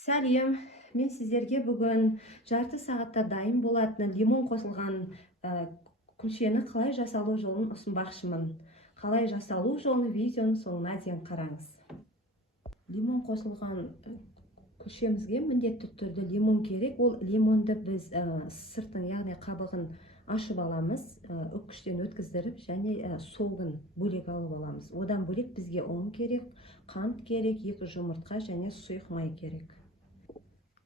Сәлем, мен сіздерге бүгін жарты сағатта дайын болатын лимон қосылған күлшені қалай жасалу жолын ұсынбақшымын. Қалай жасалу жолын видеоның соңына дейін қараңыз. Лимон қосылған күлшемізге міндетті түрде лимон керек. Ол лимонды біз сыртын, яғни қабығын ашып аламыз, үккіштен өткіздіріп, және соғын бөлек алып аламыз. Одан бөлек бізге ұн керек, қант керек, 2 жұмыртқа және сұйық май керек.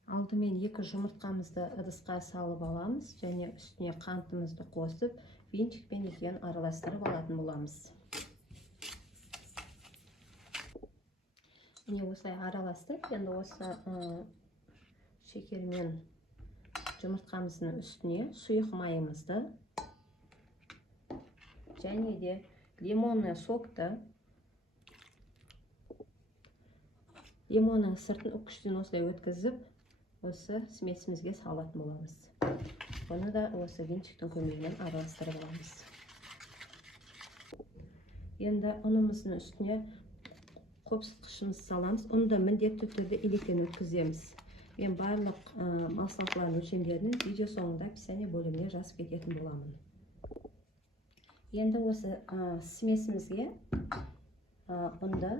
Алдымен 2 жұмыртқамызды ыдысқа салып аламыз және үстіне қантымызды қосып, венчикпен екеуін араластырып алатын боламыз. Міне осылай араластырып, енді осы шекер мен жұмыртқамыздың үстіне сұйық майымызды және де лимонный сокты, лимонның сыртын үккіштен осылай өткізіп, осы смесімізге салатын боламыз. Оны да осы венчиктің көмегімен араластырып аламыз. Енді ұнымыздың үстіне қопсытқышымызды саламыз. Ұнды міндетті түрде електен өткіземіз. Мен барлық маслатлардың өлшемдерін видео соңында описание бөліміне жазып кететін боламын. Енді осы смесімізге ұнды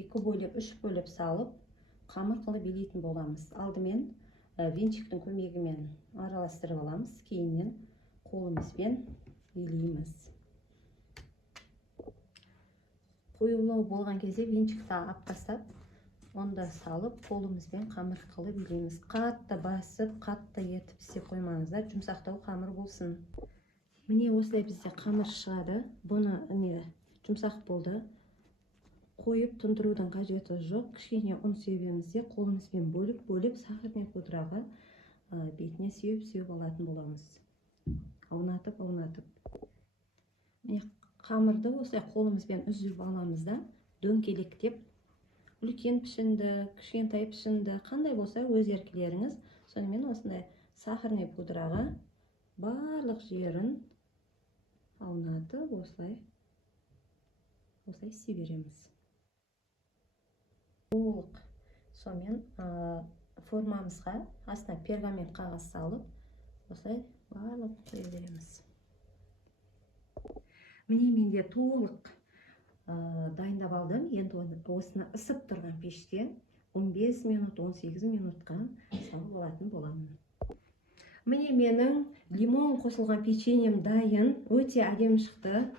2 бөліп, 3 бөліп салып, қамыр қылып билейтін боламыз. Алдымен венчиктің көмегімен араластырып аламыз, кейіннен қолымызбен билейміз. Қоюлау болған кезде венчикті алып тастап, онда салып, қолымызбен қамыр қылып билейміз. Қатты басып, қатты етіп істеп қоймаңыздар, жұмсақтау қамыр болсын. Міне осылай бізде қамыр шығады. Бұны жұмсақ болды. Қойып тұндырудың қажеті жоқ. Кішкене ұн себеміз де қолымызбен бөліп, сахарный пудраға бетіне сеуіп алатын боламыз. Аунатып. Міне қамырды осылай қолымызбен үзіп аламыз да, дөңгелектеп, үлкен пішінді, кішкентай пішінді, қандай болса өз еркілеріңіз. Сонымен осындай сахарный пудраға барлық жерін аунатып, осылай себереміз. Толық сонымен формамызға астына пергамент қағаз салып, осылай барлық қоя береміз. Міне менде толық дайындап алдым. Енді осыны ысып тұрған пеште 15 минут, 18 минутқа салып алатын боламын. Міне менің лимон қосылған печеньем дайын, өте әдемі шықты.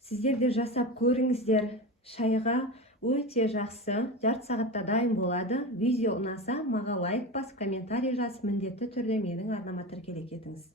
Сіздер де жасап көріңіздер. Шайға өте жақсы, жарты сағатта дайын болады. Видео ұнаса, маған лайк басып, комментарий жазып, міндетті түрде менің арнама тіркеле кетіңіз.